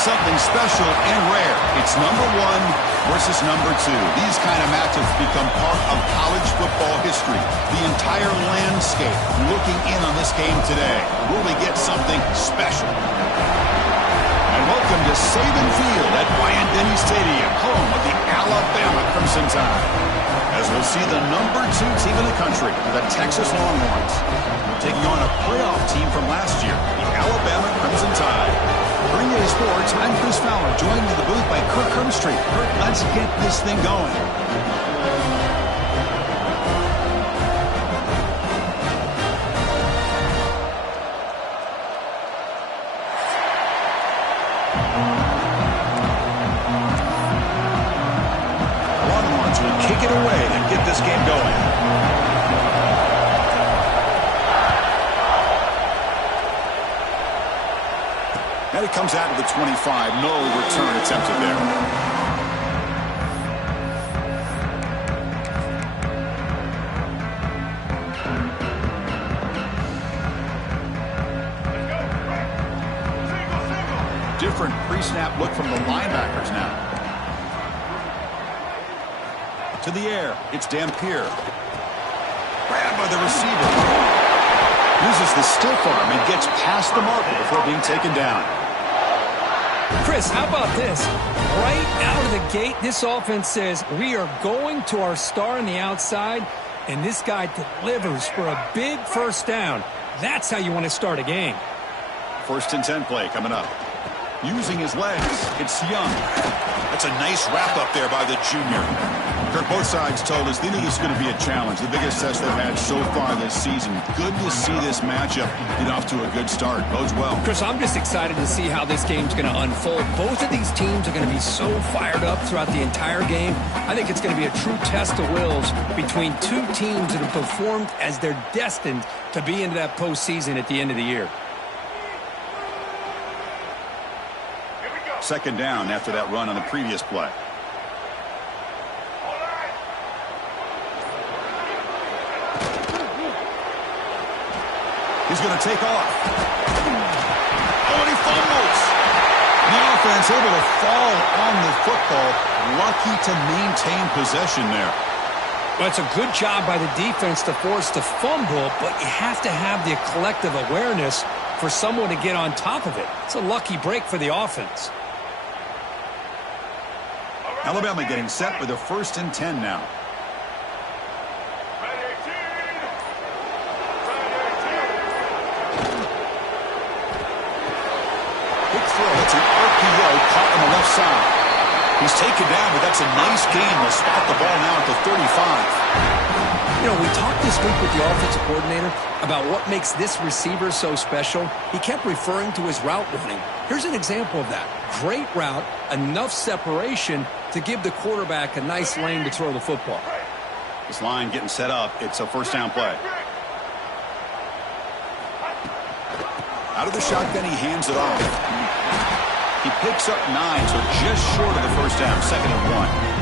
something special and rare. It's number 1 versus number 2. These kind of matchups become part of college football history. The entire landscape looking in on this game today. Will we get something special? And welcome to Saban Field at Bryant-Denny Stadium, home of the Alabama Crimson Tide. As we'll see the number 2 team in the country, the Texas Longhorns, taking on a playoff team from last year, the Alabama Crimson Tide. Bring you sports. I'm Chris Fowler, joined in the booth by Kirk Hermstreet. Kirk, let's get this thing going. Longhorns will kick it away and get this game going. And it comes out of the 25. No return attempted there. Different pre-snap look from the linebackers now. To the air. It's Dampier. Grabbed by the receiver. Uses the stiff arm and gets past the marker before being taken down. Chris, how about this? Right out of the gate, this offense says we are going to our star on the outside, and this guy delivers for a big first down. That's how you want to start a game. 1st and 10 play coming up. Using his legs, it's Young. That's a nice wrap up there by the junior. Kirk, both sides told us they knew this was going to be a challenge. The biggest test they've had so far this season. Good to see this matchup get off to a good start. Bodes well. Chris, I'm just excited to see how this game's going to unfold. Both of these teams are going to be so fired up throughout the entire game. I think it's going to be a true test of wills between two teams that have performed as they're destined to be into that postseason at the end of the year. 2nd down after that run on the previous play. He's going to take off. Oh, and he fumbles. The offense able to fall on the football. Lucky to maintain possession there. Well, it's a good job by the defense to force the fumble, but you have to have the collective awareness for someone to get on top of it. It's a lucky break for the offense. Alabama getting set with a 1st and 10 now. Big throw. It's an RPO caught on the left side. He's taken down, but that's a nice gain. They'll spot the ball now at the 35. You know, we talked this week with the offensive coordinator about what makes this receiver so special. He kept referring to his route running. Here's an example of that. Great route, enough separation to give the quarterback a nice lane to throw the football. This line getting set up. It's a 1st down play. Out of the shotgun, he hands it off. He picks up 9, so just short of the 1st down, 2nd and 1.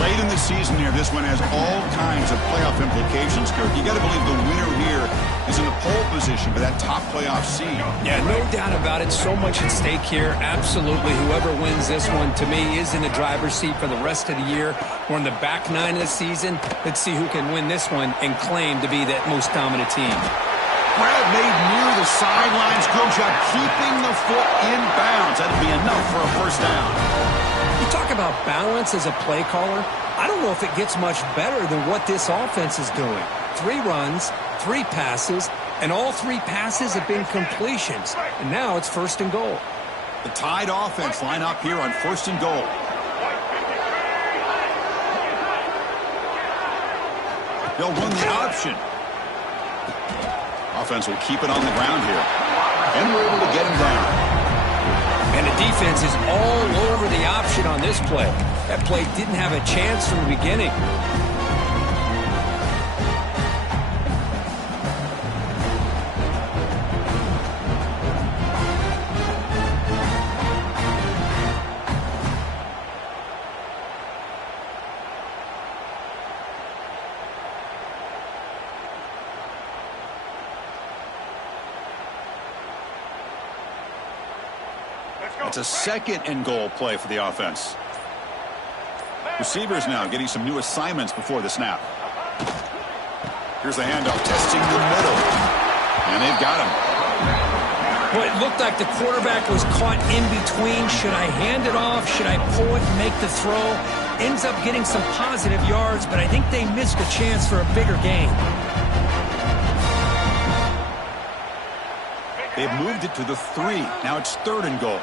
Late in the season here, this one has all kinds of playoff implications, Kirk. You got to believe the winner here is in the pole position for that top playoff seed. Yeah, no doubt about it. So much at stake here. Absolutely. Whoever wins this one, to me, is in the driver's seat for the rest of the year. We're in the back 9 of the season. Let's see who can win this one and claim to be that most dominant team. Grab made near the sidelines. Good job keeping the foot in bounds. That'd be enough for a 1st down. You talk about balance as a play caller. I don't know if it gets much better than what this offense is doing. 3 runs, 3 passes, and all 3 passes have been completions. And now it's 1st and goal. The Tide offense line up here on 1st and goal. They'll run the option. Offense will keep it on the ground here. And we're able to get him down. And the defense is all over the option on this play. That play didn't have a chance from the beginning. It's a 2nd and goal play for the offense. Receivers now getting some new assignments before the snap. Here's the handoff, testing the middle. And they've got him. Well, it looked like the quarterback was caught in between. Should I hand it off? Should I pull it and make the throw? Ends up getting some positive yards, but I think they missed a chance for a bigger gain. They've moved it to the 3. Now it's 3rd and goal.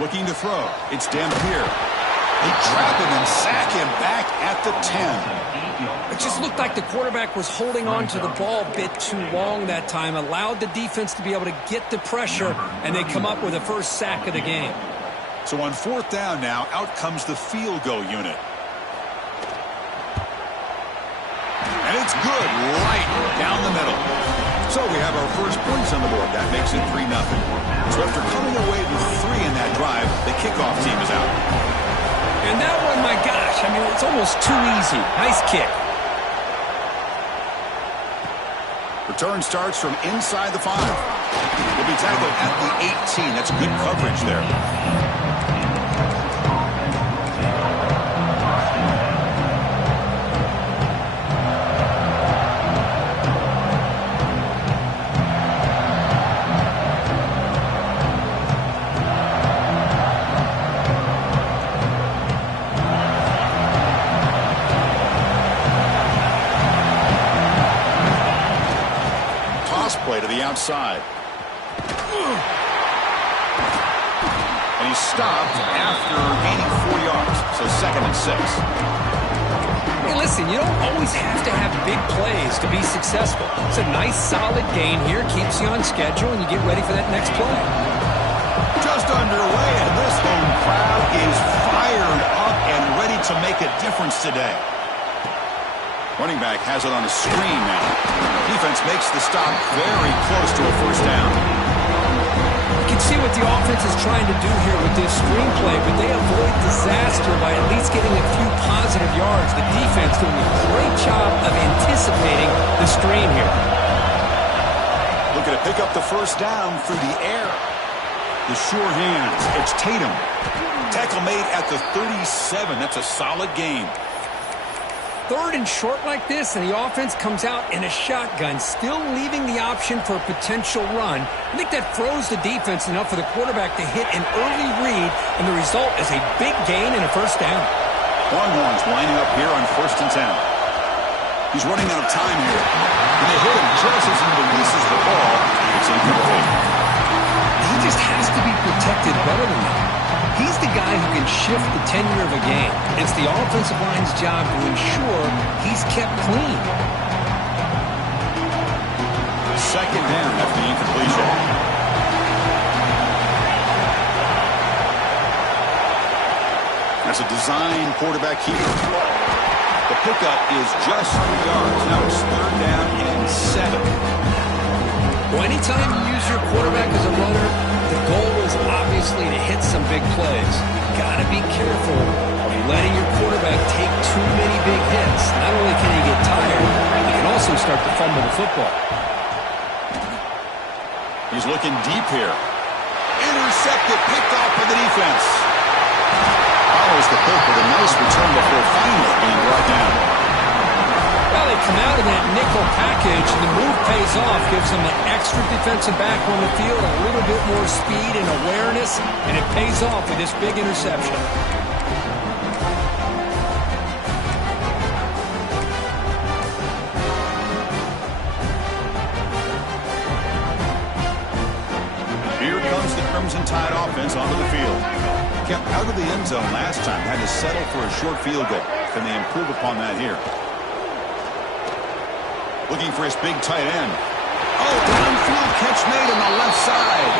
Looking to throw. It's Dampier. They trap him and sack him back at the 10. It just looked like the quarterback was holding on to the ball a bit too long that time, allowed the defense to be able to get the pressure, and they come up with the first sack of the game. So on 4th down now, out comes the field goal unit. And it's good right down the middle. So we have our first points on the board. That makes it 3-0. So after coming away with 3 in that drive, the kickoff team is out. And that one, my gosh, I mean, it's almost too easy. Nice kick. Return starts from inside the 5. Will be tackled at the 18. That's good coverage there. Play to the outside. And he's stopped after gaining 4 yards. So 2nd and 6. Hey, listen, you don't always have to have big plays to be successful. It's a nice, solid gain here. Keeps you on schedule, and you get ready for that next play. Just underway, and this home crowd is fired up and ready to make a difference today. Running back has it on a screen now. Defense makes the stop very close to a first down. You can see what the offense is trying to do here with this screen play, but they avoid disaster by at least getting a few positive yards. The defense doing a great job of anticipating the screen here. Looking to pick up the first down through the air. The sure hands. It's Tatum. Tackle made at the 37. That's a solid gain. 3rd and short like this, and the offense comes out in a shotgun, still leaving the option for a potential run. I think that throws the defense enough for the quarterback to hit an early read, and the result is a big gain and a first down. Longhorns lining up here on 1st and 10. He's running out of time here. And they hit him just as he releases the ball. It's incomplete. He just has to be protected better than that. He's the guy who can shift the tenure of a game. It's the offensive line's job to ensure he's kept clean. 2nd down after the incompletion. That's a design quarterback keeper. The pickup is just 3 yards. Now it's 3rd down and 7. Well, anytime you use your quarterback as a runner, the goal is obviously to hit some big plays. You got to be careful of letting your quarterback take too many big hits. Not only can he get tired, he can also start to fumble the football. He's looking deep here. Intercepted, picked off by the defense. Follows the pick with a nice return before finally being brought down. Well, they come out of that nickel package, and the move pays off, gives them an extra defensive back on the field, a little bit more speed and awareness, and it pays off with this big interception. Here comes the Crimson Tide offense onto the field. Kept out of the end zone last time, had to settle for a short field goal. Can they improve upon that here? Looking for his big tight end. Oh, downfield catch made on the left side.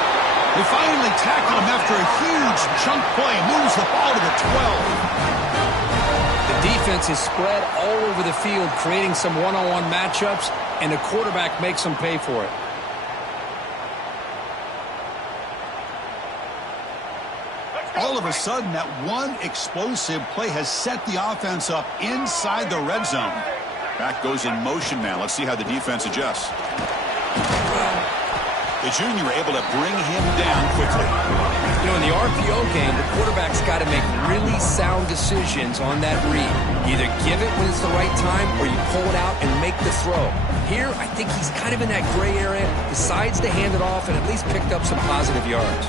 They finally tackle him after a huge chunk play. Moves the ball to the 12. The defense is spread all over the field, creating some one-on-one matchups, and the quarterback makes them pay for it. All of a sudden, that one explosive play has set the offense up inside the red zone. Back goes in motion now. Let's see how the defense adjusts. The junior able to bring him down quickly. You know, in the RPO game, the quarterback's got to make really sound decisions on that read. Either give it when it's the right time or you pull it out and make the throw. Here, I think he's kind of in that gray area, decides to hand it off and at least picked up some positive yards.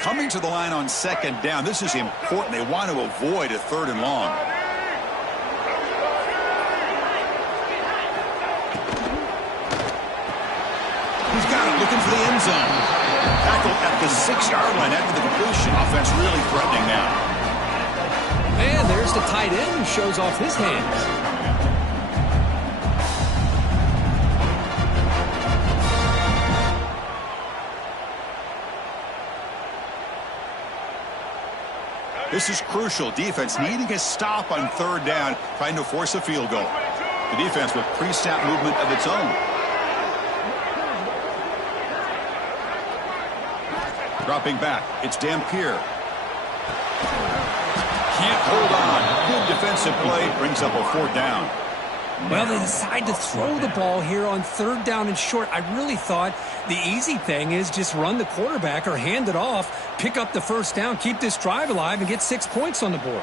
Coming to the line on second down, this is important. They want to avoid a 3rd and long. He's got it, looking for the end zone. Tackle at the 6-yard line after the completion. Offense really threatening now. And there's the tight end who shows off his hands. This is crucial. Defense needing a stop on 3rd down, trying to force a field goal. The defense with pre-snap movement of its own. Dropping back, it's Dampier. Can't hold on. Good defensive play, brings up a 4th down. Well, they decide to throw the ball here on 3rd down and short. I really thought the easy thing is just run the quarterback or hand it off, pick up the 1st down, keep this drive alive, and get 6 points on the board.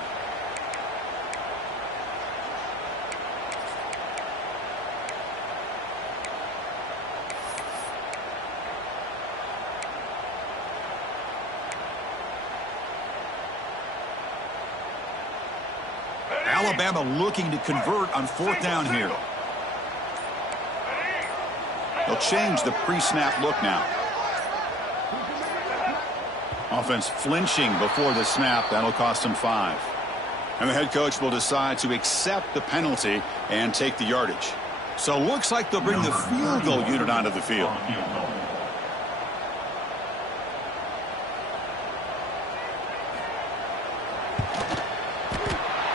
Alabama looking to convert on 4th down here. They'll change the pre-snap look now. Offense flinching before the snap. That'll cost them 5. And the head coach will decide to accept the penalty and take the yardage. So looks like they'll bring the field goal unit onto the field.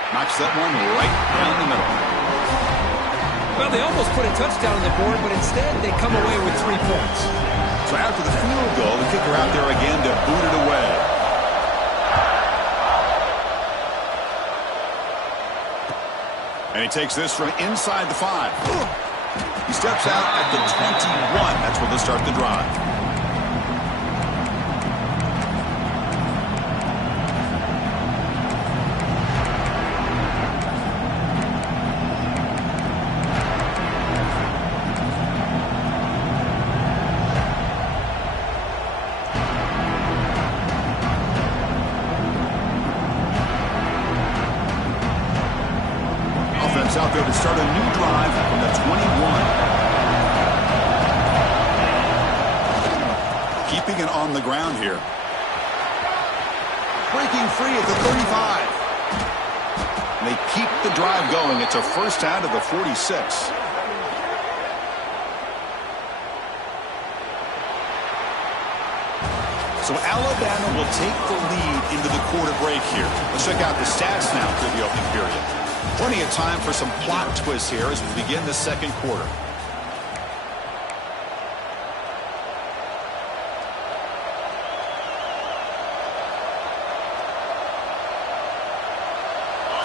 Knocks that one right down the middle. Well, they almost put a touchdown on the board, but instead they come away with 3 points. So after the field goal, the kicker out there again to boot it away. And he takes this from inside the 5. He steps out at the 21. That's where they'll start the drive. Out there to start a new drive from the 21. Keeping it on the ground here. Breaking free at the 35. They keep the drive going. It's a 1st down to the 46. So Alabama will take the lead into the quarter break here. Let's check out the stats now through the opening period. Plenty of time for some plot twists here as we begin the 2nd quarter.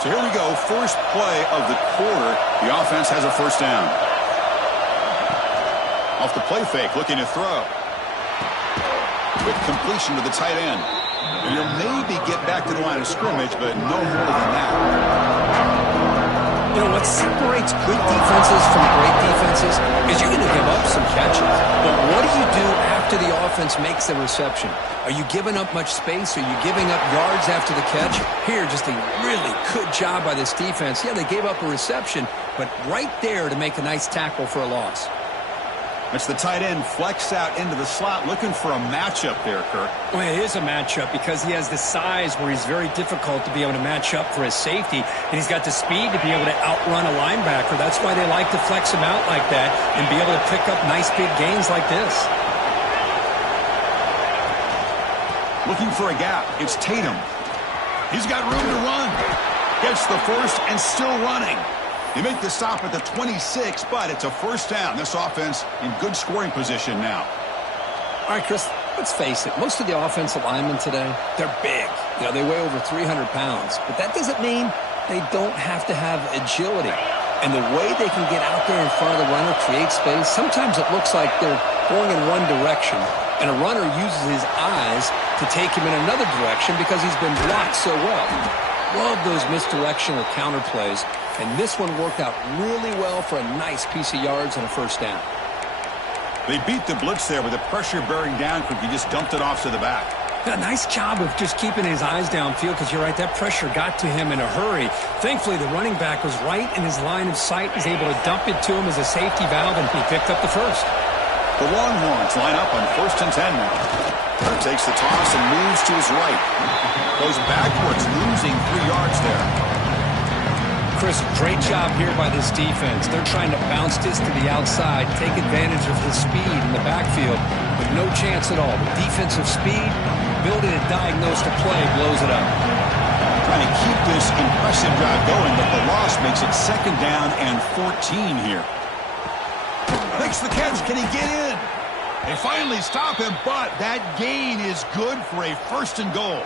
So here we go, first play of the quarter. The offense has a 1st down. Off the play fake, looking to throw. Quick completion to the tight end. And you'll maybe get back to the line of scrimmage, but no more than that. You know, what separates good defenses from great defenses is you're going to give up some catches. But what do you do after the offense makes the reception? Are you giving up much space? Are you giving up yards after the catch? Here, just a really good job by this defense. Yeah, they gave up a reception, but right there to make a nice tackle for a loss. It's the tight end flex out into the slot, looking for a matchup there, Kirk. Well, it is a matchup because he has the size where he's very difficult to be able to match up for his safety, and he's got the speed to be able to outrun a linebacker. That's why they like to flex him out like that and be able to pick up nice big gains like this. Looking for a gap. It's Tatum. He's got room to run. Gets the 1st and still running. You make the stop at the 26, but it's a 1st down. This offense in good scoring position now. All right, Chris, let's face it. Most of the offensive linemen today, they're big. You know, they weigh over 300 pounds. But that doesn't mean they don't have to have agility. And the way they can get out there in front of the runner, create space, sometimes it looks like they're going in one direction, and a runner uses his eyes to take him in another direction because he's been blocked so well. Love those misdirection or counter plays, and this one worked out really well for a nice piece of yards and a first down. They beat the blitz there with the pressure bearing down quick. He just dumped it off to the back. Yeah, nice job of just keeping his eyes downfield because you're right, that pressure got to him in a hurry. Thankfully, the running back was right in his line of sight. He's able to dump it to him as a safety valve, and he picked up the first. The Longhorns line up on 1st and 10 now. Turner takes the toss and moves to his right. Goes backwards, losing 3 yards there. Chris, great job here by this defense. They're trying to bounce this to the outside, take advantage of his speed in the backfield, but no chance at all. The defensive speed, ability to diagnose the play, blows it up. Trying to keep this impressive drive going, but the loss makes it 2nd down and 14 here. Makes the catch. Can he get in? They finally stop him, but that gain is good for a 1st and goal.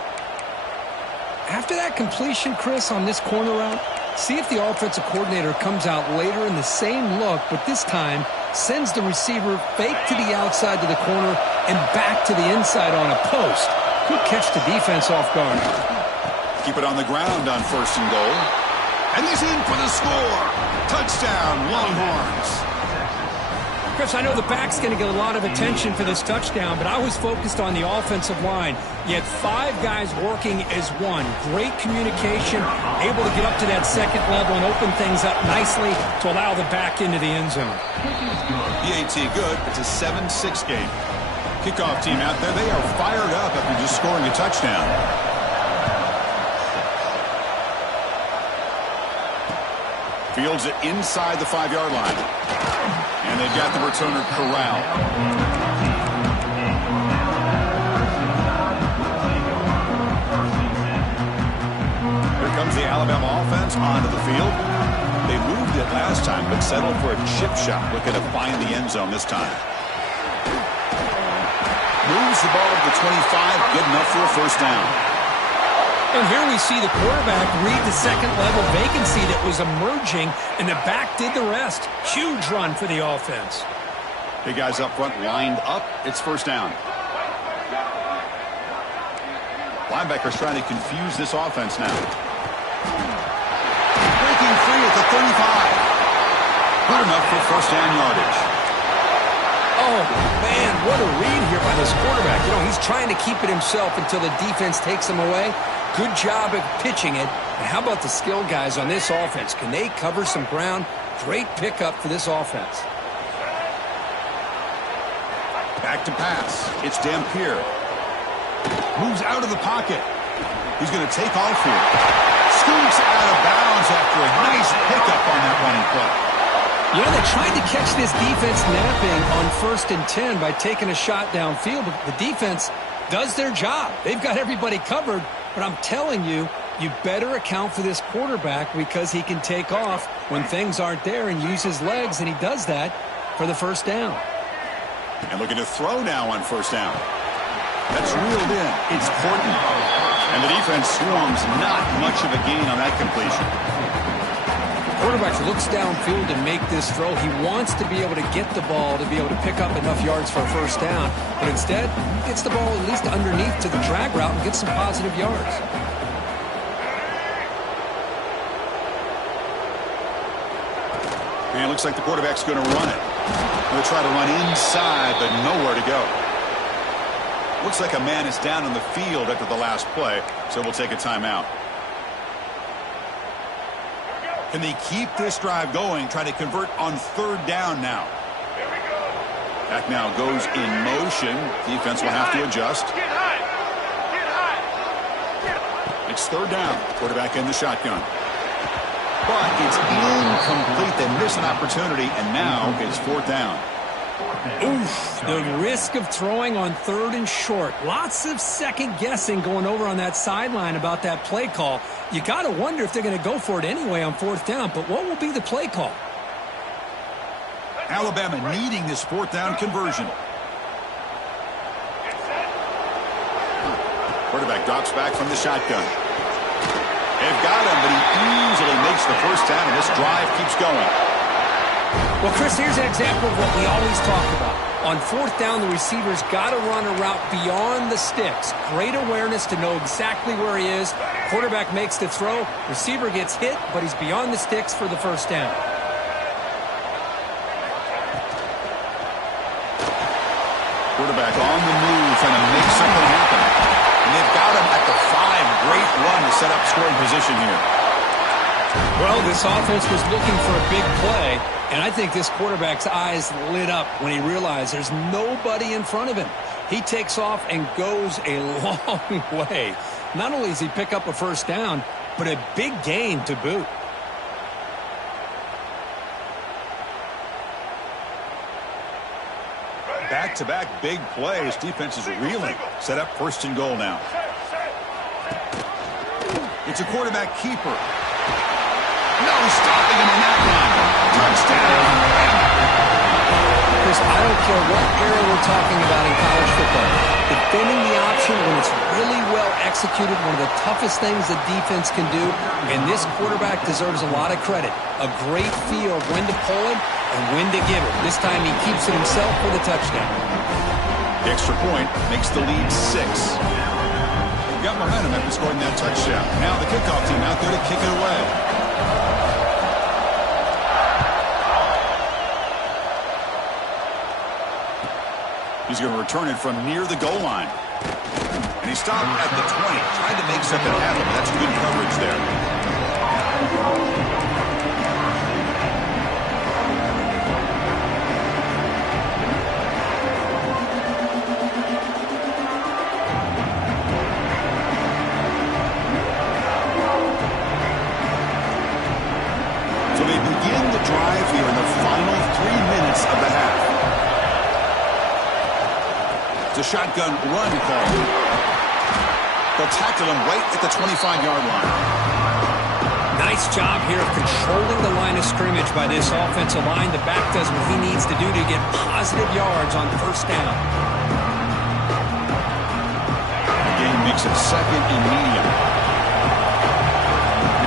After that completion, Chris, on this corner route, see if the offensive coordinator comes out later in the same look, but this time sends the receiver fake to the outside to the corner and back to the inside on a post. Could catch the defense off guard. Keep it on the ground on 1st and goal. And he's in for the score. Touchdown, Longhorns. Chris, I know the back's going to get a lot of attention for this touchdown, but I was focused on the offensive line. You had 5 guys working as one. Great communication, able to get up to that 2nd level and open things up nicely to allow the back into the end zone. PAT good. It's a 7-6 game. Kickoff team out there, they are fired up after just scoring a touchdown. Fields it inside the 5-yard line. And they've got the returner corralled. Here comes the Alabama offense onto the field. They moved it last time, but settled for a chip shot, looking to find the end zone this time. Moves the ball to the 25, good enough for a 1st down. And here we see the quarterback read the 2nd level vacancy that was emerging, and the back did the rest. Huge run for the offense. Big guys up front lined up. It's 1st down. Linebackers trying to confuse this offense now. Breaking free at the 35. Good enough for 1st down yardage. Oh, man, what a read here by this quarterback. You know, he's trying to keep it himself until the defense takes him away. Good job of pitching it. And how about the skill guys on this offense? Can they cover some ground? Great pickup for this offense. Back to pass. It's Dampier. Moves out of the pocket. He's going to take off here. Scoots out of bounds after a nice pickup on that running play. You know, they tried to catch this defense napping on 1st and 10 by taking a shot downfield, but the defense does their job. They've got everybody covered, but I'm telling you, you better account for this quarterback because he can take off when things aren't there and use his legs, and he does that for the 1st down. And looking to throw now on 1st down. That's reeled in. It's Horton. And the defense swarms, not much of a gain on that completion. Quarterback looks downfield to make this throw. He wants to be able to get the ball to be able to pick up enough yards for a 1st down, but instead gets the ball at least underneath to the drag route and gets some positive yards. And it looks like the quarterback's going to run it. They'll try to run inside, but nowhere to go. Looks like a man is down on the field after the last play, so we'll take a timeout. Can they keep this drive going, try to convert on 3rd down now? Back now goes in motion. Defense will have to adjust. It's 3rd down. Quarterback in the shotgun. But it's incomplete. They miss an opportunity, and now it's 4th down. Oof, the risk of throwing on 3rd and short. Lots of second guessing going over on that sideline about that play call. You got to wonder if they're going to go for it anyway on 4th down, but what will be the play call? Alabama needing this 4th down conversion. Quarterback drops back from the shotgun. They've got him, but he easily makes the first down, and this drive keeps going. Well, Chris, here's an example of what we always talk about. On fourth down, the receiver's got to run a route beyond the sticks. Great awareness to know exactly where he is. Quarterback makes the throw. Receiver gets hit, but he's beyond the sticks for the first down. Quarterback on the move, trying to make something happen. And they've got him at the 5. Great run to set up scoring position here. Well, this offense was looking for a big play, and I think this quarterback's eyes lit up when he realized there's nobody in front of him. He takes off and goes a long way. Not only does he pick up a first down, but a big gain to boot. Back-to-back big plays. Defense is reeling. Set up first and goal now. It's a quarterback keeper. No stopping him on that one. Touchdown. Chris, I don't care what era we're talking about in college football. Defending the option when it's really well executed, one of the toughest things the defense can do, and this quarterback deserves a lot of credit. A great feel of when to pull it and when to give it. This time he keeps it himself for the touchdown. The extra point makes the lead 6. Got momentum after scoring that touchdown. Now the kickoff team out there to kick it away. He's going to return it from near the goal line. And he stopped at the 20. Tried to make something happen. That's good coverage there. So they begin the drive here in the final 3 minutes of the half. The shotgun run call. They'll tackle him right at the 25-yard line. Nice job here of controlling the line of scrimmage by this offensive line. The back does what he needs to do to get positive yards on first down. The game makes it second and medium.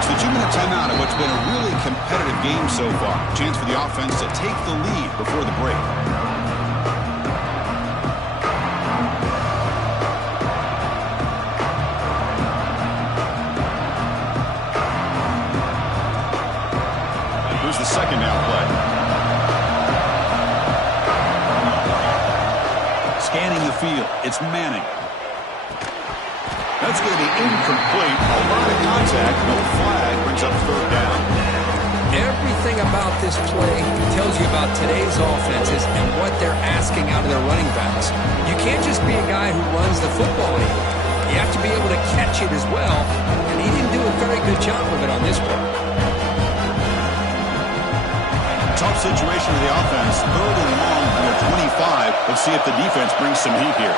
It's the 2-minute timeout of what's been a really competitive game so far. Chance for the offense to take the lead before the break. The second down play. Scanning the field. It's Manning. That's going to be incomplete. A lot of contact. No flag. Brings up third down. Everything about this play tells you about today's offenses and what they're asking out of their running backs. You can't just be a guy who runs the football anymore. You have to be able to catch it as well, and he didn't do a very good job of it on this play. Tough situation for the offense. Third and long from their 25. Let's see if the defense brings some heat here.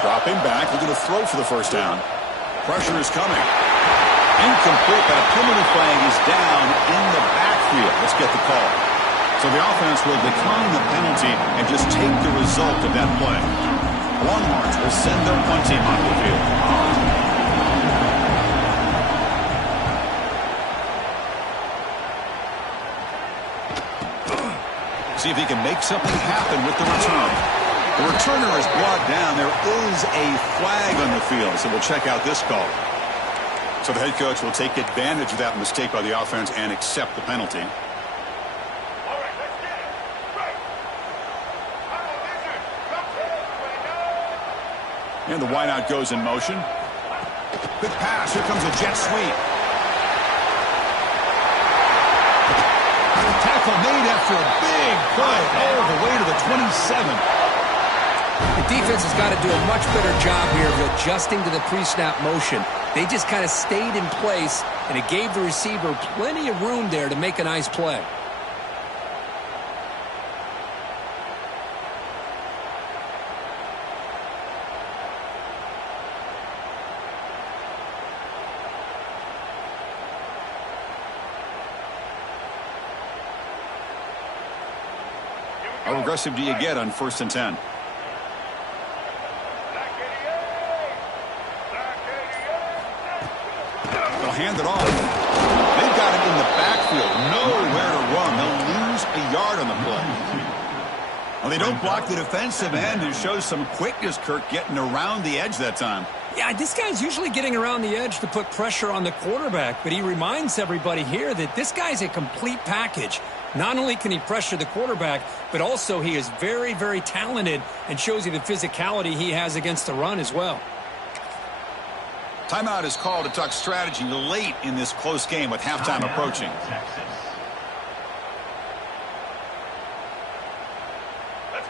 Dropping back, looking to throw for the first down. Pressure is coming. Incomplete, but a penalty flag is down in the backfield. Let's get the call. So the offense will decline the penalty and just take the result of that play. Longhorns will send their punt team onto the field. See if he can make something happen with the return. The returner is brought down. There is a flag on the field, so we'll check out this call. So the head coach will take advantage of that mistake by the offense and accept the penalty. And the wideout goes in motion. Quick pass. Here comes a jet sweep. Tackle made after a big play all the way to the 27. The defense has got to do a much better job here of adjusting to the pre-snap motion. They just kind of stayed in place, and it gave the receiver plenty of room there to make a nice play. How aggressive do you get on 1st and 10? hand it off. They've got him in the backfield. Nowhere to run. They'll lose a yard on the play. Well, they don't block the defensive end. It shows some quickness, Kirk, getting around the edge that time. Yeah, this guy's usually getting around the edge to put pressure on the quarterback, but he reminds everybody here that this guy's a complete package. Not only can he pressure the quarterback, but also he is very, very talented and shows you the physicality he has against the run as well. Timeout is called to talk strategy late in this close game with halftime approaching.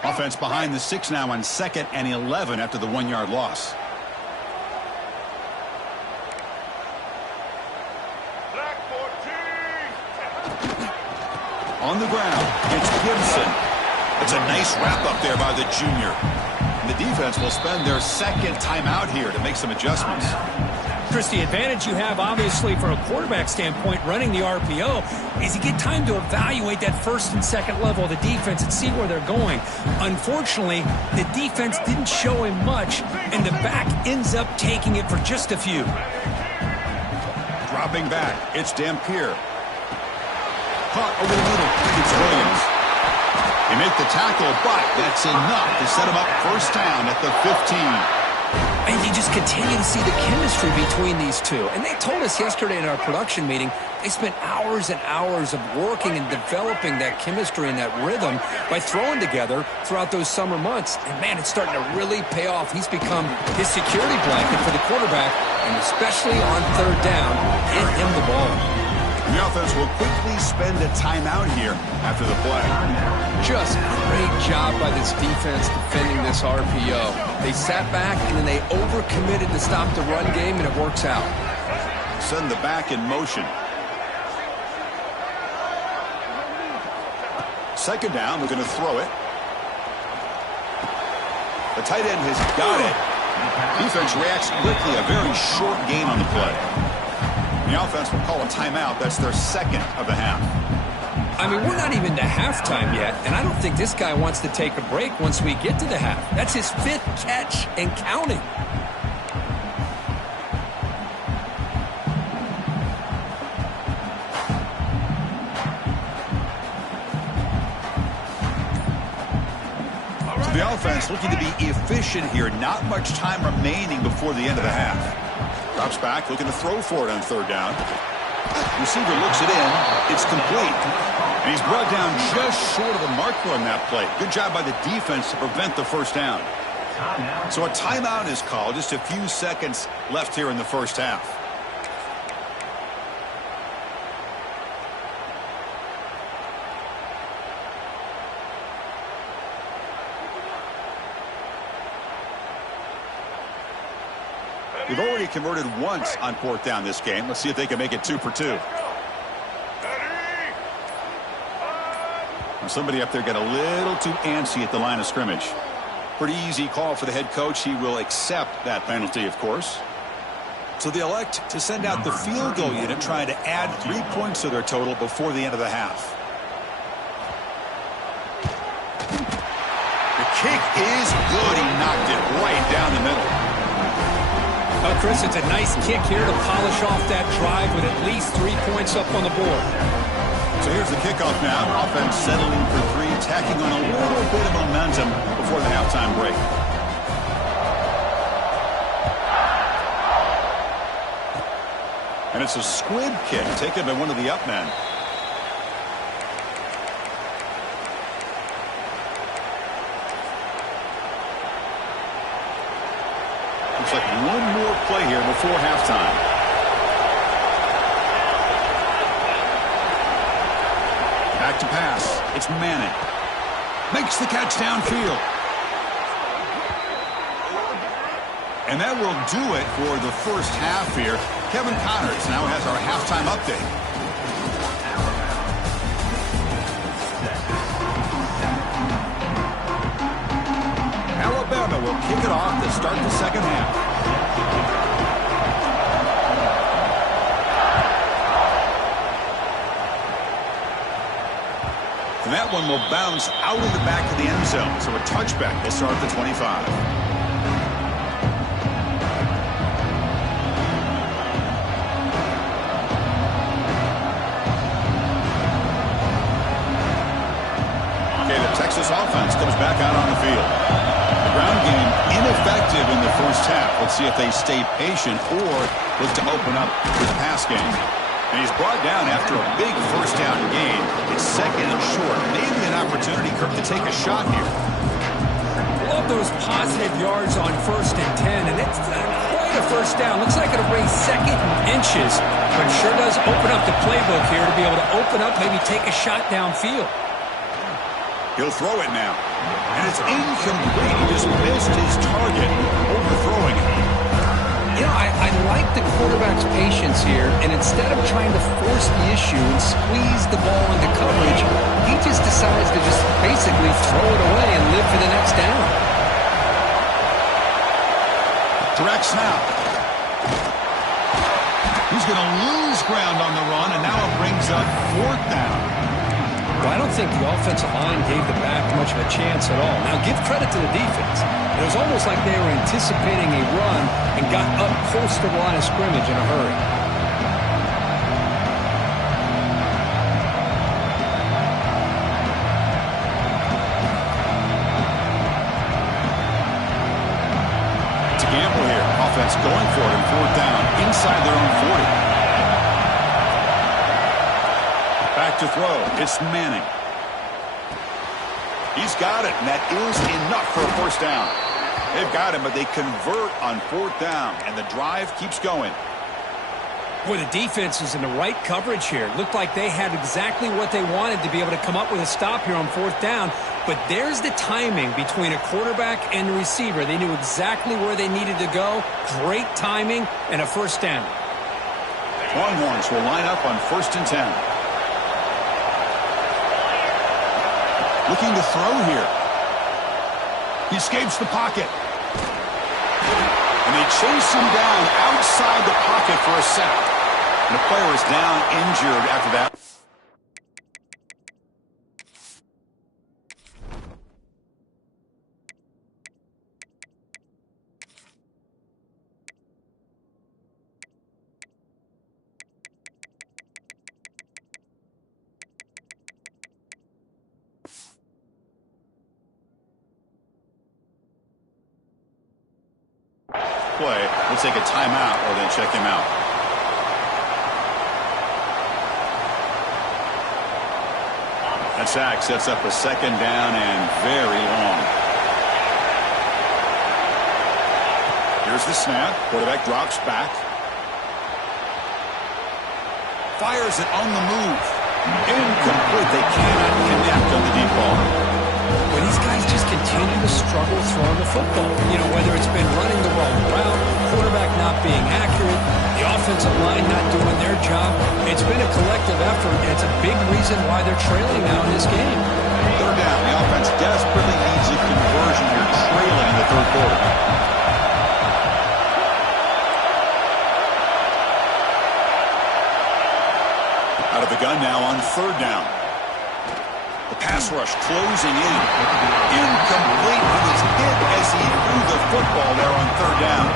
Offense behind the 6 now on 2nd and 11 after the 1-yard loss. On the ground, it's Gibson. It's a nice wrap up there by the junior. And the defense will spend their 2nd timeout here to make some adjustments. Chris, the advantage you have, obviously, from a quarterback standpoint, running the RPO, is you get time to evaluate that 1st and 2nd level of the defense and see where they're going. Unfortunately, the defense didn't show him much, and the back ends up taking it for just a few. Dropping back, it's Dampier. Caught over the middle, it's Williams. They make the tackle, but that's enough to set him up 1st down at the 15. And you just continue to see the chemistry between these two. And they told us yesterday in our production meeting, they spent hours and hours of working and developing that chemistry and that rhythm by throwing together throughout those summer months. And, man, it's starting to really pay off. He's become his security blanket for the quarterback, and especially on 3rd down, get him the ball. The offense will quickly spend a timeout here after the play. Just great job by this defense defending this RPO. They sat back and then they overcommitted to stop the run game, and it works out. Send the back in motion. 2nd down, they're going to throw it. The tight end has got it. Defense reacts quickly, a very short gain on the play. The offense will call a timeout. That's their 2nd of the half. I mean, we're not even to halftime yet, and I don't think this guy wants to take a break once we get to the half. That's his 5th catch and counting. So the offense looking to be efficient here. Not much time remaining before the end of the half. Drops back, looking to throw for it on 3rd down. Receiver looks it in. It's complete. And he's brought down just short of the marker on that play. Good job by the defense to prevent the 1st down. So a timeout is called. Just a few seconds left here in the 1st half. They've already converted once on 4th down this game. Let's see if they can make it 2 for 2. Somebody up there got a little too antsy at the line of scrimmage. Pretty easy call for the head coach. He will accept that penalty, of course. So they elect to send out the field goal unit, trying to add 3 points to their total before the end of the half. The kick is good. He knocked it right down the middle. Oh, Chris, it's a nice kick here to polish off that drive with at least 3 points up on the board. So here's the kickoff now. Offense settling for 3, tacking on a little bit of momentum before the halftime break. And it's a squib kick taken by one of the up men. Looks like one more play here before halftime. Back to pass. It's Manning. Makes the catch downfield. And that will do it for the 1st half here. Kevin Connors now has our halftime update. Alabama will kick it off to start the 2nd half. And that one will bounce out of the back of the end zone. So a touchback will start the 25. as this offense comes back out on the field. The ground game ineffective in the first half. Let's see if they stay patient or look to open up with the pass game. And he's brought down after a big first down gain. It's second and short. Maybe an opportunity, Kirk, to take a shot here. Love those positive yards on 1st and 10, and it's quite a first down. Looks like it'll bring second and inches, but it sure does open up the playbook here to be able to open up, maybe take a shot downfield. He'll throw it now, and it's incomplete. He just missed his target, overthrowing it. You know, I like the quarterback's patience here, and instead of trying to force the issue and squeeze the ball into coverage, he just decides to just basically throw it away and live for the next down. Direct snap. He's going to lose ground on the run, and now it brings up 4th down. Well, I don't think the offensive line gave the back much of a chance at all. Now, give credit to the defense. It was almost like they were anticipating a run and got up close to the line of scrimmage in a hurry. It's a gamble here. Offense going for it in 4th down inside their own 40. Back to throw. It's Manning. He's got it, and that is enough for a first down. They've got him, but they convert on 4th down, and the drive keeps going. Boy, the defense is in the right coverage here. Looked like they had exactly what they wanted to be able to come up with a stop here on 4th down. But there's the timing between a quarterback and the receiver. They knew exactly where they needed to go. Great timing and a first down. Longhorns will line up on 1st and 10. Looking to throw here. He escapes the pocket. And they chase him down outside the pocket for a sack. And the player is down injured after that. Play. We'll take a timeout or then check him out. That sack sets up a 2nd down and very long. Here's the snap. Quarterback drops back. Fires it on the move. Incomplete. They cannot connect on the deep ball. Well, these guys just continue to struggle throwing the football. You know, whether it's been running the wrong route, quarterback not being accurate, the offensive line not doing their job. It's been a collective effort, and it's a big reason why they're trailing now in this game. 3rd down. The offense desperately needs a conversion here, trailing in the 3rd quarter. Out of the gun now on 3rd down. The pass rush closing in. Incomplete. He was hit as he threw the football there on 3rd down.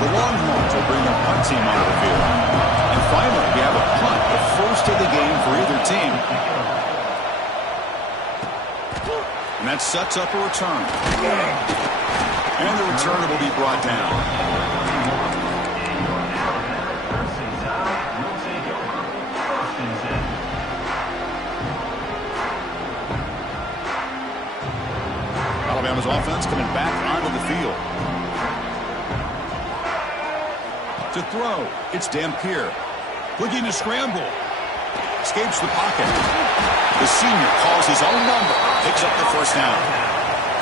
The Longhorns will bring their punt team onto the field. And finally, we have a punt, the first of the game for either team. And that sets up a return. And the returner will be brought down. Alabama's offense coming back onto the field. To throw, it's Dampier. Looking to scramble. Escapes the pocket. The senior calls his own number. Picks up the first down.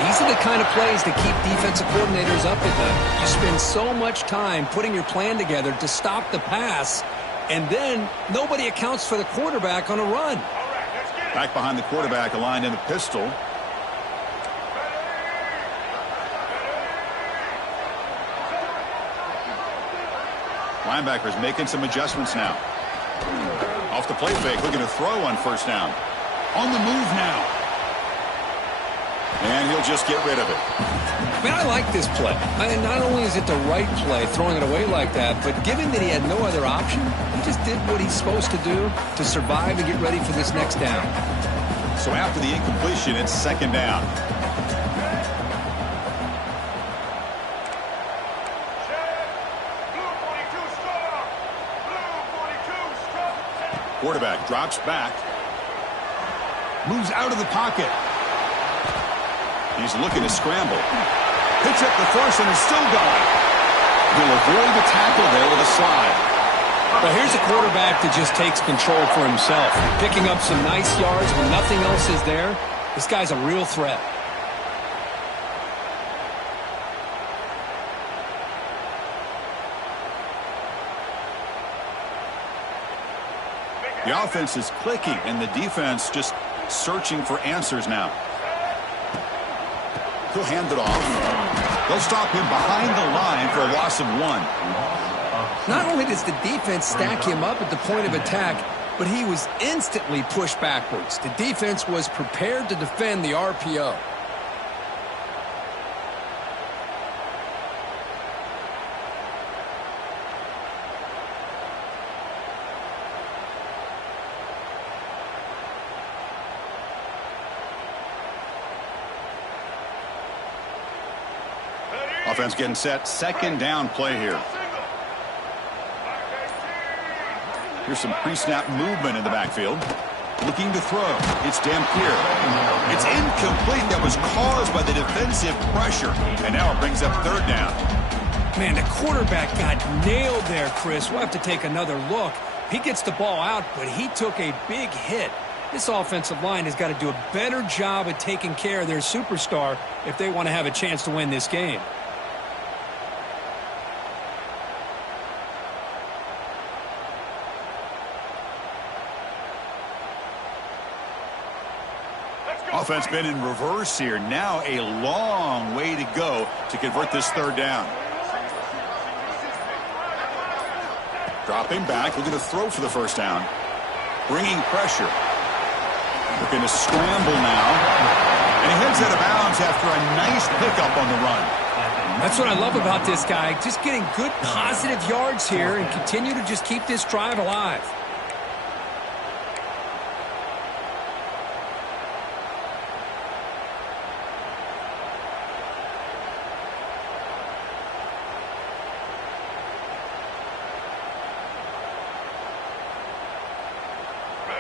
These are the kind of plays that keep defensive coordinators up at night. You spend so much time putting your plan together to stop the pass, and then nobody accounts for the quarterback on a run. Back behind the quarterback, aligned in the pistol. Linebackers making some adjustments now. Off the play fake, looking to throw on 1st down. On the move now. And he'll just get rid of it. Man, I like this play. Not only is it the right play, throwing it away like that, but given that he had no other option, he just did what he's supposed to do to survive and get ready for this next down. So after the incompletion, it's second down. Quarterback drops back. Moves out of the pocket. He's looking to scramble. Picks up the first and is still going. He'll avoid the tackle there with a slide. Well, here's a quarterback that just takes control for himself. Picking up some nice yards when nothing else is there. This guy's a real threat. The offense is clicking, and the defense just searching for answers now. He'll hand it off. They'll stop him behind the line for a loss of 1. Not only does the defense stack him up at the point of attack, but he was instantly pushed backwards. The defense was prepared to defend the RPO. Offense getting set. Second down play here. Here's some pre-snap movement in the backfield. Looking to throw. It's Dampier. It's incomplete. That was caused by the defensive pressure. And now it brings up third down. Man, the quarterback got nailed there, Chris. We'll have to take another look. He gets the ball out, but he took a big hit. This offensive line has got to do a better job at taking care of their superstar if they want to have a chance to win this game. Offense been in reverse here. Now a long way to go to convert this third down. Dropping back, looking to throw for the first down. Bringing pressure. Looking to scramble now. And he heads out of bounds after a nice pickup on the run. That's what I love about this guy. Just getting good positive yards here and continue to just keep this drive alive.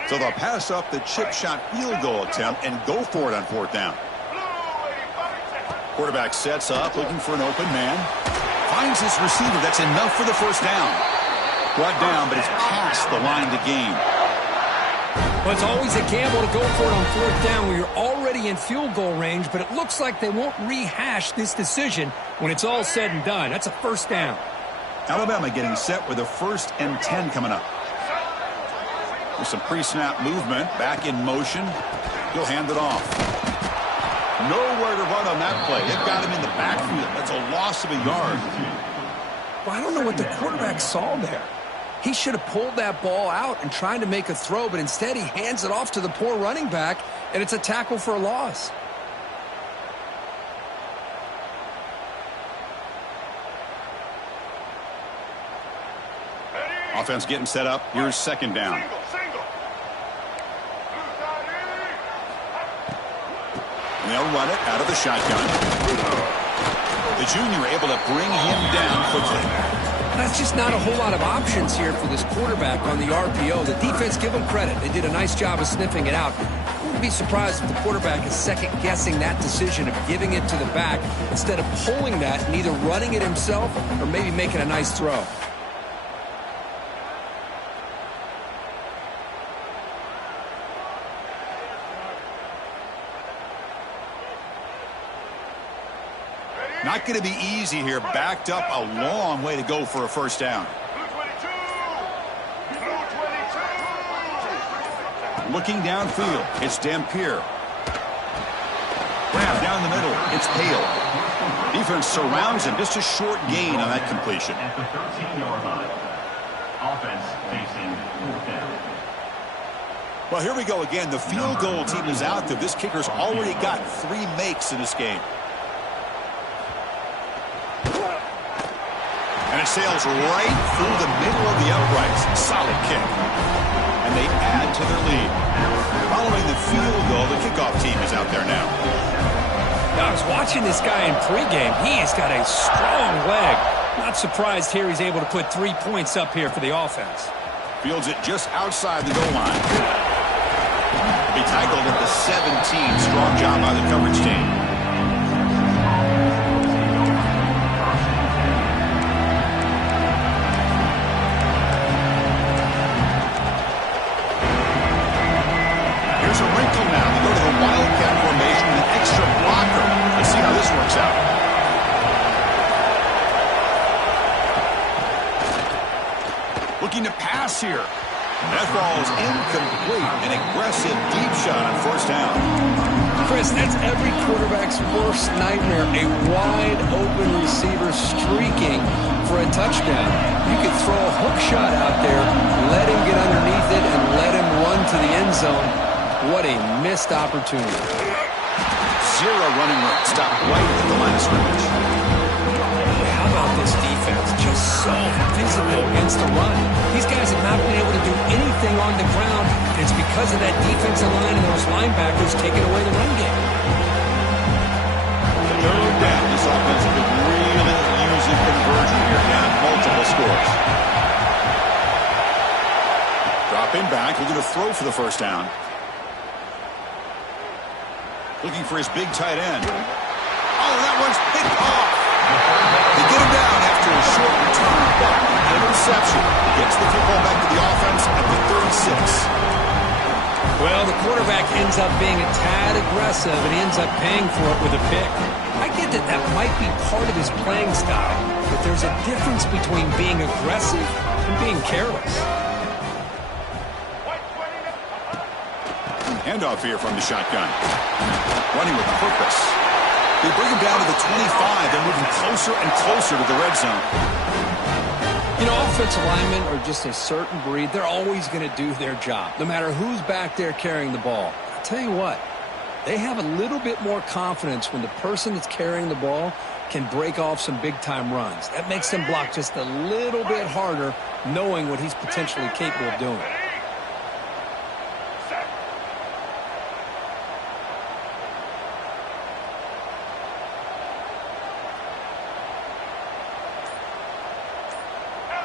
So they'll pass up the chip shot field goal attempt and go for it on fourth down. Quarterback sets up, looking for an open man. Finds his receiver. That's enough for the first down. Brought down, but it's past the line to gain. Well, it's always a gamble to go for it on fourth down when you're already in field goal range, but it looks like they won't rehash this decision when it's all said and done. That's a first down. Alabama getting set with a 1st and 10 coming up. With some pre-snap movement, back in motion. He'll hand it off. Nowhere to run on that play. They've got him in the backfield. That's a loss of a yard. Well, I don't know what the quarterback saw there. He should have pulled that ball out and tried to make a throw, but instead he hands it off to the poor running back, and it's a tackle for a loss. Offense getting set up. Here's second down. And they'll run it out of the shotgun. The junior able to bring him down quickly. That's just not a whole lot of options here for this quarterback on the RPO. The defense, give them credit. They did a nice job of sniffing it out. I wouldn't be surprised if the quarterback is second-guessing that decision of giving it to the back instead of pulling that and either running it himself or maybe making a nice throw. Not going to be easy here. Backed up a long way to go for a first down. Looking downfield, it's Dampier. Grab down the middle, it's Hale. Defense surrounds him. Just a short gain on that completion. At the 13-yard line. Offense facing fourth down. Well, here we go again. The field goal team is out there. This kicker's already got 3 makes in this game. And it sails right through the middle of the uprights. Solid kick. And they add to their lead. Following the field goal, the kickoff team is out there now. Now, I was watching this guy in pregame. He has got a strong leg. Not surprised here he's able to put 3 points up here for the offense. Fields it just outside the goal line. Be tackled at the 17. Strong job by the coverage team. Here's a wrinkle now. They go to the wildcat formation with an extra blocker. Let's see how this works out. Looking to pass here. That ball is incomplete. An aggressive deep shot on first down. Chris, that's every quarterback's worst nightmare. A wide open receiver streaking for a touchdown. You could throw a hook shot out there, let him get underneath it, and let him run to the end zone. What a missed opportunity. Zero running room. Stop right at the line of scrimmage. How about this defense? Just so physical against the run. These guys have not been able to do anything on the ground. It's because of that defensive line and those linebackers taking away the run game. Third down. This offense could really use a conversion here. Down multiple scores. Dropping back. Looking to throw for the first down. Looking for his big tight end. Oh, that one's picked off. They get him down after a short return, but an interception gets the football back to the offense at the 36. Well, the quarterback ends up being a tad aggressive, and he ends up paying for it with a pick. I get that that might be part of his playing style, but there's a difference between being aggressive and being careless. Handoff here from the shotgun. Running with purpose. They bring him down to the 25. They're moving closer and closer to the red zone. You know, offensive linemen are just a certain breed. They're always going to do their job, no matter who's back there carrying the ball. I'll tell you what, they have a little bit more confidence when the person that's carrying the ball can break off some big-time runs. That makes them block just a little bit harder, knowing what he's potentially capable of doing.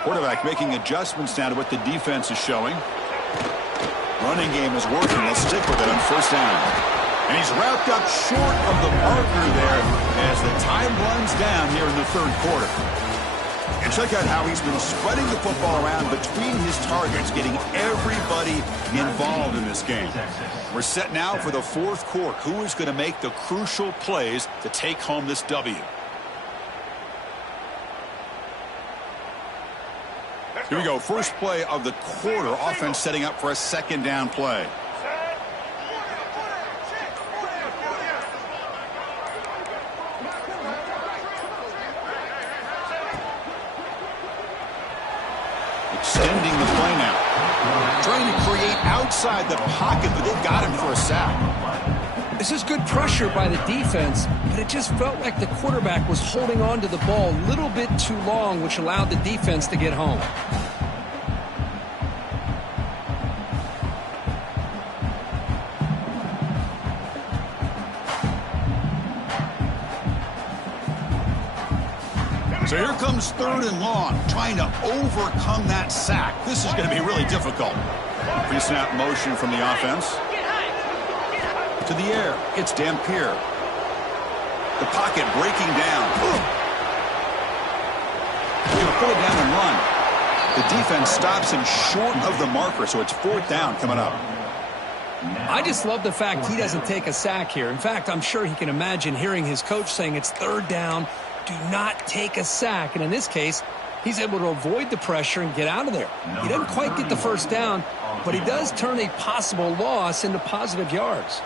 Quarterback making adjustments now to what the defense is showing. Running game is working. They'll stick with it on first down. And he's wrapped up short of the marker there as the time runs down here in the third quarter. And check out how he's been spreading the football around between his targets, getting everybody involved in this game. We're set now for the fourth quarter. Who is going to make the crucial plays to take home this W? Here we go. First play of the quarter. Offense setting up for a second down play. Extending the play now. Trying to create outside the pocket, but they've got him for a sack. This is good pressure by the defense, but it just felt like the quarterback was holding on to the ball a little bit too long, which allowed the defense to get home. So here comes third and long, trying to overcome that sack. This is going to be really difficult. Pre-snap motion from the offense. To the air, it's Dampier. The pocket breaking down. He's going to pull it down and run. The defense stops him short of the marker, so it's fourth down coming up. I just love the fact he doesn't take a sack here. In fact, I'm sure he can imagine hearing his coach saying it's third down, do not take a sack. And in this case, he's able to avoid the pressure and get out of there. He doesn't quite get the first down, but he does turn a possible loss into positive yards.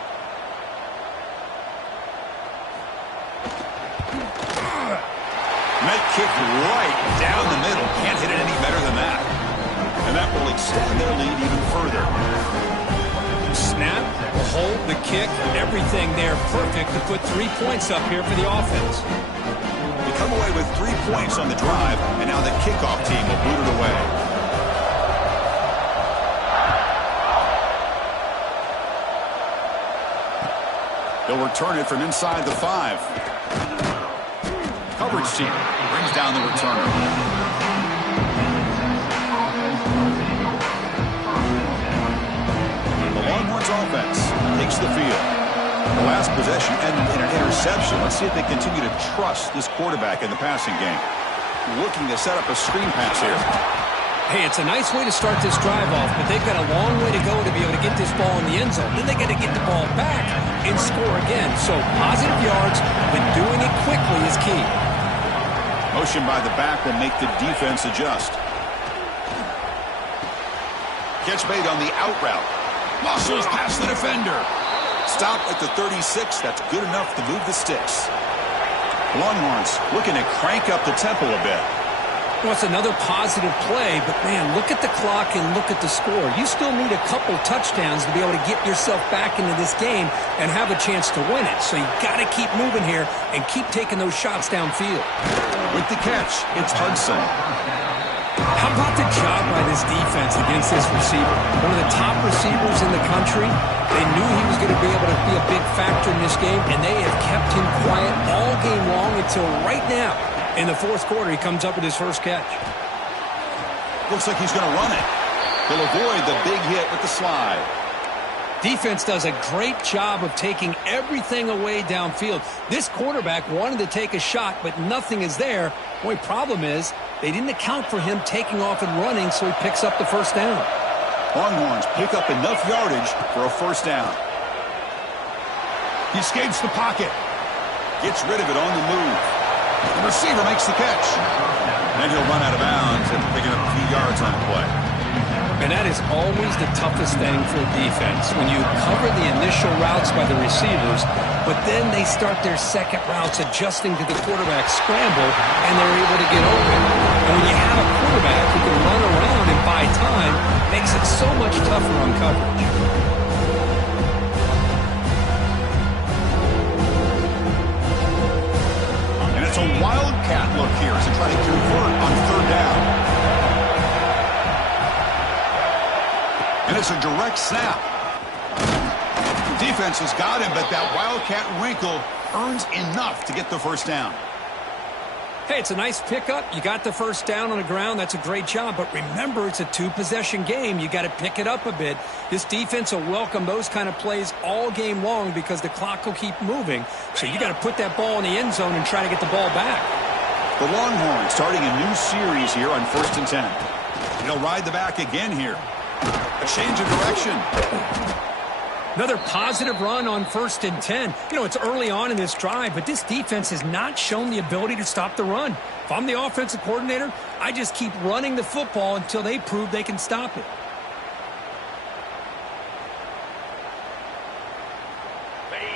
Night kick right down the middle. Can't hit it any better than that. And that will extend their lead even further. Snap, the hold, the kick, everything there perfect to put 3 points up here for the offense. They come away with 3 points on the drive, and now the kickoff team will boot it away. He'll return it from inside the 5. Coverage team brings down the returner. The Longhorns offense takes the field. The last possession ended in an interception. Let's see if they continue to trust this quarterback in the passing game. Looking to set up a screen pass here. Hey, it's a nice way to start this drive off, but they've got a long way to go to be able to get this ball in the end zone. Then they got to get the ball back and score again. So positive yards, but doing it quickly is key. Motion by the back will make the defense adjust. Catch made on the out route. Muscles past the defender. Stop at the 36. That's good enough to move the sticks. Longhorns looking to crank up the tempo a bit. Well, it's another positive play, but, man, look at the clock and look at the score. You still need a couple touchdowns to be able to get yourself back into this game and have a chance to win it. So you got to keep moving here and keep taking those shots downfield. With the catch, it's Hudson. How about the job by this defense against this receiver? One of the top receivers in the country. They knew he was going to be able to be a big factor in this game, and they have kept him quiet all game long until right now. In the fourth quarter, he comes up with his first catch. Looks like he's going to run it. He'll avoid the big hit with the slide. Defense does a great job of taking everything away downfield. This quarterback wanted to take a shot, but nothing is there. The only problem is they didn't account for him taking off and running, so he picks up the first down. Longhorns pick up enough yardage for a first down. He escapes the pocket. Gets rid of it on the move. The receiver makes the catch. Then he'll run out of bounds after picking up a few yards on the play. And that is always the toughest thing for a defense, when you cover the initial routes by the receivers, but then they start their second routes adjusting to the quarterback's scramble, and they're able to get open. And when you have a quarterback who can run around and buy time, it makes it so much tougher on coverage. It's a wildcat look here as they try to convert on third down. And it's a direct snap. Defense has got him, but that wildcat wrinkle earns enough to get the first down. Hey, it's a nice pickup. You got the first down on the ground. That's a great job. But remember, it's a two-possession game. You got to pick it up a bit. This defense will welcome those kind of plays all game long because the clock will keep moving. So you got to put that ball in the end zone and try to get the ball back. The Longhorns starting a new series here on 1st and 10. He'll ride the back again here. A change of direction. Another positive run on 1st and 10. You know, it's early on in this drive, but this defense has not shown the ability to stop the run. If I'm the offensive coordinator, I just keep running the football until they prove they can stop it.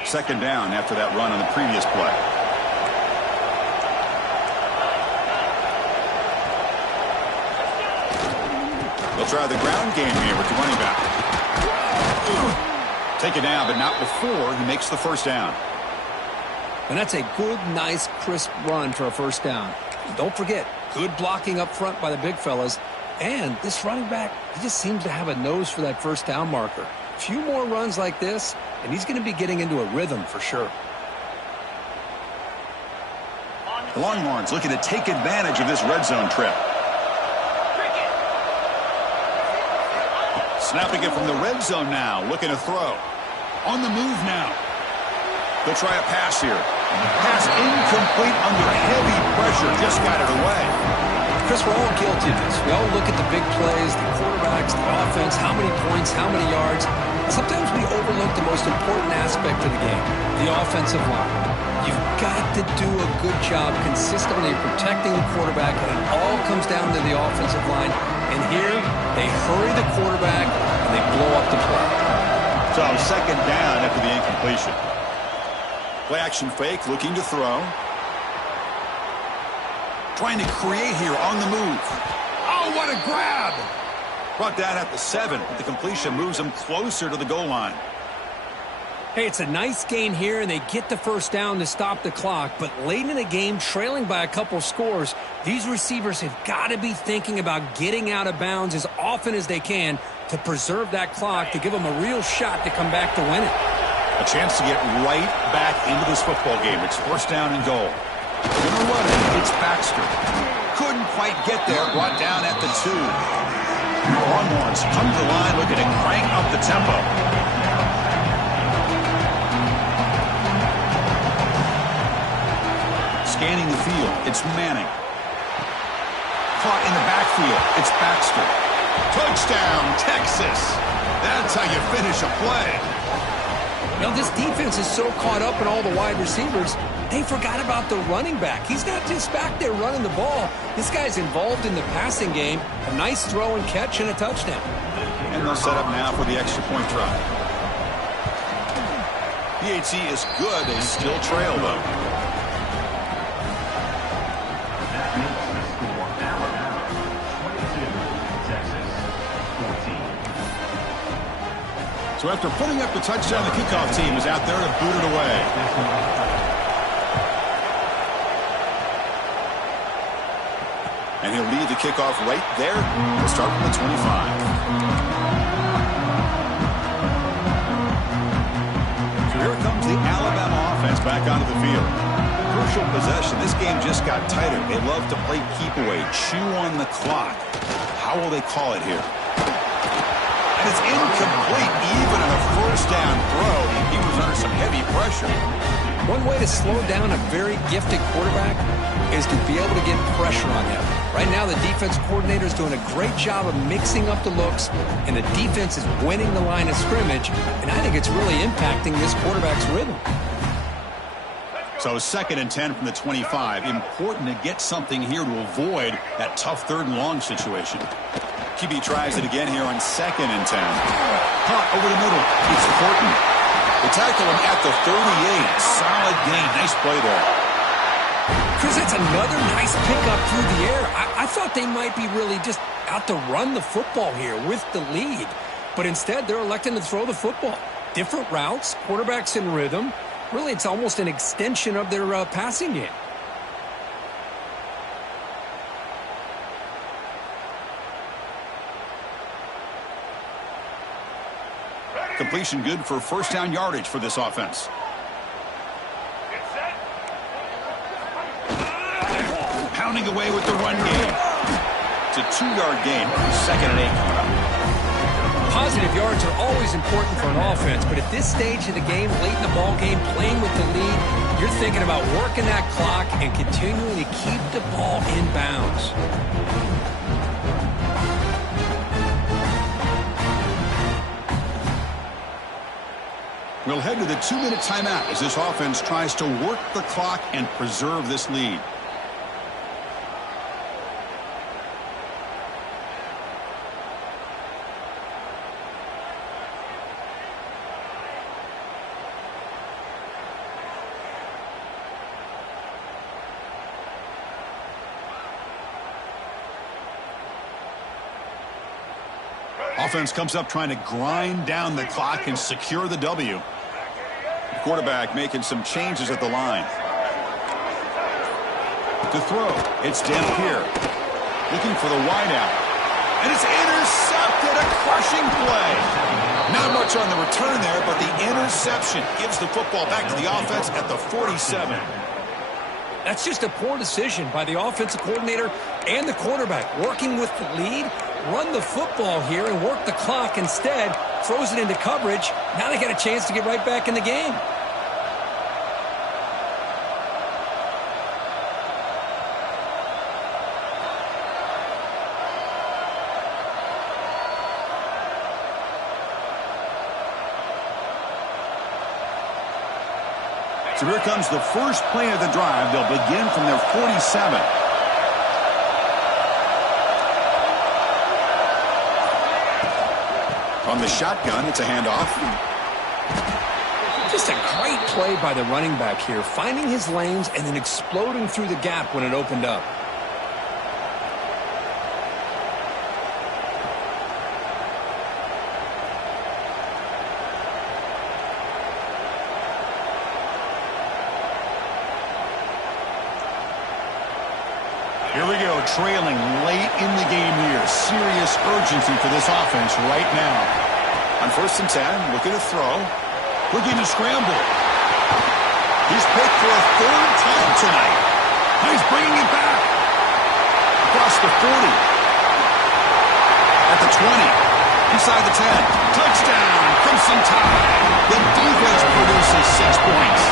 Second down after that run on the previous play. They'll try the ground game here with the running back. Take it down, but not before he makes the first down. And that's a good, nice, crisp run for a first down. Don't forget, good blocking up front by the big fellas. And this running back, he just seems to have a nose for that first down marker. A few more runs like this, and he's going to be getting into a rhythm for sure. The Longhorns looking to take advantage of this red zone trip. Snapping it from the red zone now, looking to throw. On the move now. They'll try a pass here. Pass incomplete under heavy pressure. Just got it away. Chris, we're all guilty of this. We all look at the big plays, the quarterbacks, the offense, how many points, how many yards. Sometimes we overlook the most important aspect of the game, the offensive line. You've got to do a good job consistently protecting the quarterback, and it all comes down to the offensive line. And here, they hurry the quarterback, and they blow up the play. So second down after the incompletion. Play action fake, looking to throw. Trying to create here on the move. Oh, what a grab! Brought down at the 7, but the completion moves them closer to the goal line. Hey, it's a nice gain here, and they get the first down to stop the clock. But late in the game, trailing by a couple scores, these receivers have got to be thinking about getting out of bounds as often as they can to preserve that clock, to give them a real shot to come back to win it. A chance to get right back into this football game. It's first down and goal. Gonna run it. It's Baxter. Couldn't quite get there. Brought down at the 2. Longhorns come to the line looking to crank up the tempo. Scanning the field. It's Manning. Caught in the backfield. It's Baxter. Touchdown, Texas. That's how you finish a play. Now, this defense is so caught up in all the wide receivers, they forgot about the running back. He's not just back there running the ball. This guy's involved in the passing game. A nice throw and catch and a touchdown. And they'll set up now for the extra point try. PAT is good. They still trail, though. That makes the score Alabama 22, Texas 14. So after putting up the touchdown, the kickoff team is out there to boot it away. And he'll lead the kickoff right there. We'll start from the 25. So here comes the Alabama offense back onto the field. Crucial possession. This game just got tighter. They love to play keep away, chew on the clock. How will they call it here? And it's incomplete. Even in a first down throw, he was under some heavy pressure. One way to slow down a very gifted quarterback is to be able to get pressure on him. Right now, the defense coordinator is doing a great job of mixing up the looks, and the defense is winning the line of scrimmage, and I think it's really impacting this quarterback's rhythm. So 2nd and 10 from the 25. Important to get something here to avoid that tough 3rd and long situation. QB tries it again here on 2nd and 10. Caught over the middle. It's Horton. They tackle him at the 38. Solid gain. Nice play there. Chris, that's another nice pickup through the air. I thought they might be really just out to run the football here with the lead. But instead, they're electing to throw the football. Different routes, quarterbacks in rhythm. Really, it's almost an extension of their passing game. Completion good for first down yardage for this offense. Pounding away with the run game. It's a 2-yard gain. 2nd and 8 coming up. Positive yards are always important for an offense, but at this stage of the game, late in the ball game, playing with the lead, you're thinking about working that clock and continuing to keep the ball in bounds. We'll head to the 2-minute timeout as this offense tries to work the clock and preserve this lead. Offense comes up trying to grind down the clock and secure the W. The quarterback making some changes at the line. To throw, it's Dampier. Looking for the wideout. And it's intercepted, a crushing play. Not much on the return there, but the interception gives the football back to the offense at the 47. That's just a poor decision by the offensive coordinator and the quarterback. Working with the lead, run the football here and work the clock instead. Throws it into coverage. Now they get a chance to get right back in the game. So here comes the first play of the drive. They'll begin from their 47. From the shotgun, it's a handoff. Just a great play by the running back here, finding his lanes and then exploding through the gap when it opened up. Here we go, trailing late in the game here. Serious urgency for this offense right now. On 1st and 10, looking to throw. Looking to scramble. He's picked for a third time tonight. And he's bringing it back. Across the 40. At the 20. Inside the 10. Touchdown. Crimson Tide. The defense produces 6 points.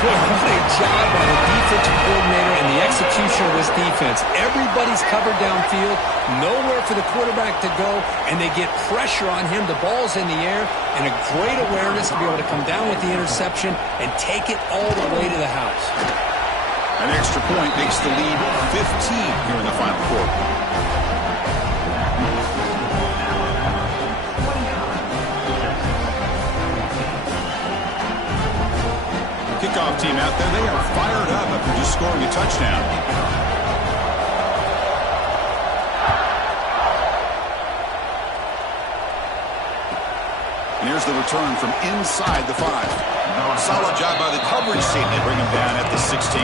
Boy, what a job by the defensive coordinator and the execution of this defense. Everybody's covered downfield, nowhere for the quarterback to go, and they get pressure on him. The ball's in the air, and a great awareness to be able to come down with the interception and take it all the way to the house. An extra point makes the lead 15 here in the final quarter. Kickoff team out there, they are fired up after just scoring a touchdown. And here's the return from inside the 5. Solid job by the coverage team. They bring him down at the 16.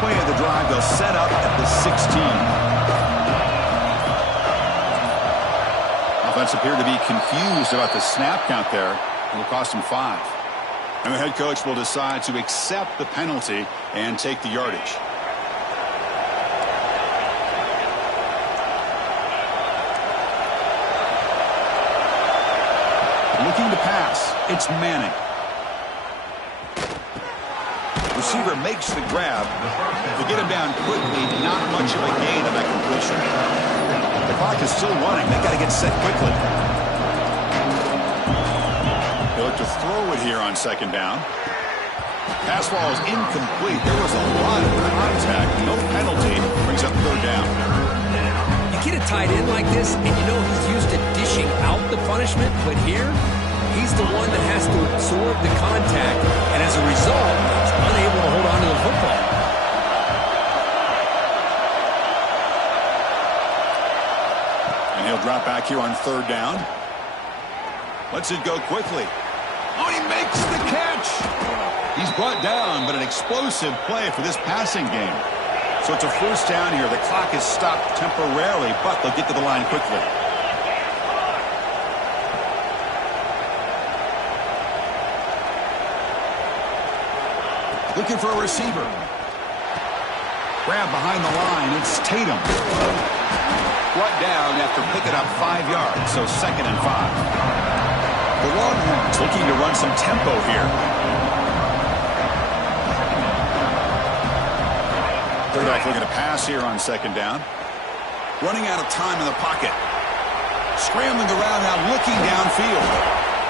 Play of the drive, they'll set up at the 16. Offense appeared to be confused about the snap count there. It'll cost him 5. And the head coach will decide to accept the penalty and take the yardage. Looking to pass, it's Manning. Receiver makes the grab. To get him down quickly, not much of a gain on that completion. The clock is still running. They got to get set quickly. They look to throw it here on second down. Pass ball is incomplete. There was a lot of contact. No penalty. Brings up third down. You get a tight end like this, and you know he's used to dishing out the punishment, but here, he's the one that has to absorb the contact, and as a result, he's unable to hold on to the football. And he'll drop back here on third down. Lets it go quickly. Oh, he makes the catch. He's brought down, but an explosive play for this passing game. So it's a first down here. The clock is stopped temporarily, but they'll get to the line quickly. Looking for a receiver. Grab behind the line. It's Tatum. Brought down after picking up 5 yards, so 2nd and 5. The Longhorns looking to run some tempo here. Quarterback looking to pass here on second down. Running out of time in the pocket. Scrambling around now, looking downfield.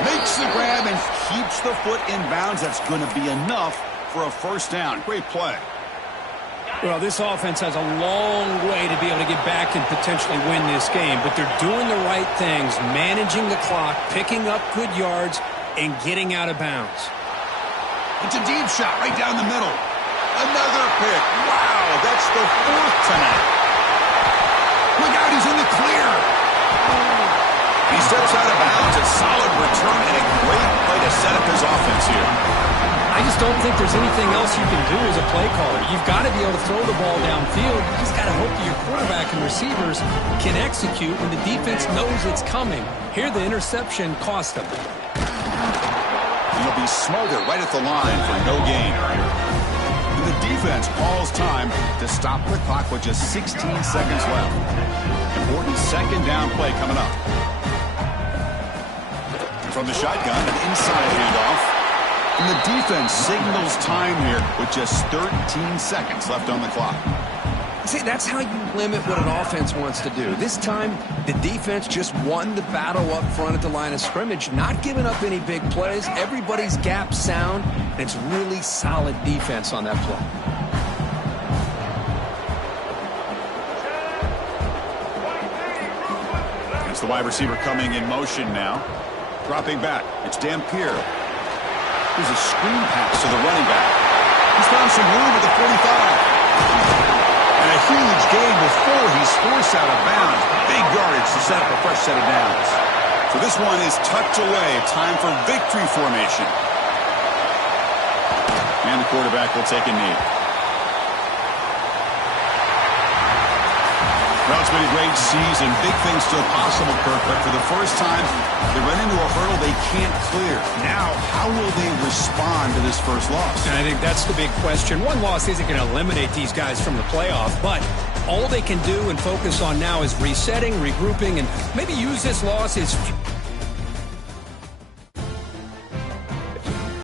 Makes the grab and keeps the foot in bounds. That's going to be enough for a first down. Great play. Well, this offense has a long way to be able to get back and potentially win this game, but they're doing the right things, managing the clock, picking up good yards, and getting out of bounds. It's a deep shot right down the middle. Another pick. Wow, that's the 4th tonight. Look out, he's in the clear. He steps out of bounds. A solid return and a great play to set up his offense here. I just don't think there's anything else you can do as a play caller. You've got to be able to throw the ball downfield. You just got to hope that your quarterback and receivers can execute when the defense knows it's coming. Here, the interception cost them. He'll be smothered right at the line for no gain. And the defense calls time to stop the clock with just 16 seconds left. Important second down play coming up. From the shotgun, an inside handoff. And the defense signals time here with just 13 seconds left on the clock. See, that's how you limit what an offense wants to do. This time, the defense just won the battle up front at the line of scrimmage, not giving up any big plays. Everybody's gap sound, and it's really solid defense on that play. It's the wide receiver coming in motion now. Dropping back. It's Dampier. Here's a screen pass to the running back. He's found some room at the 45. And a huge gain before he's forced out of bounds. Big yardage to set up a fresh set of downs. So this one is tucked away. Time for victory formation. And the quarterback will take a knee. Well, it's been a great season. Big things still possible, Kirk, but for the first time, they run into a hurdle they can't clear. Now, how will they respond to this first loss? And I think that's the big question. One loss isn't going to eliminate these guys from the playoff, but all they can do and focus on now is resetting, regrouping, and maybe use this loss as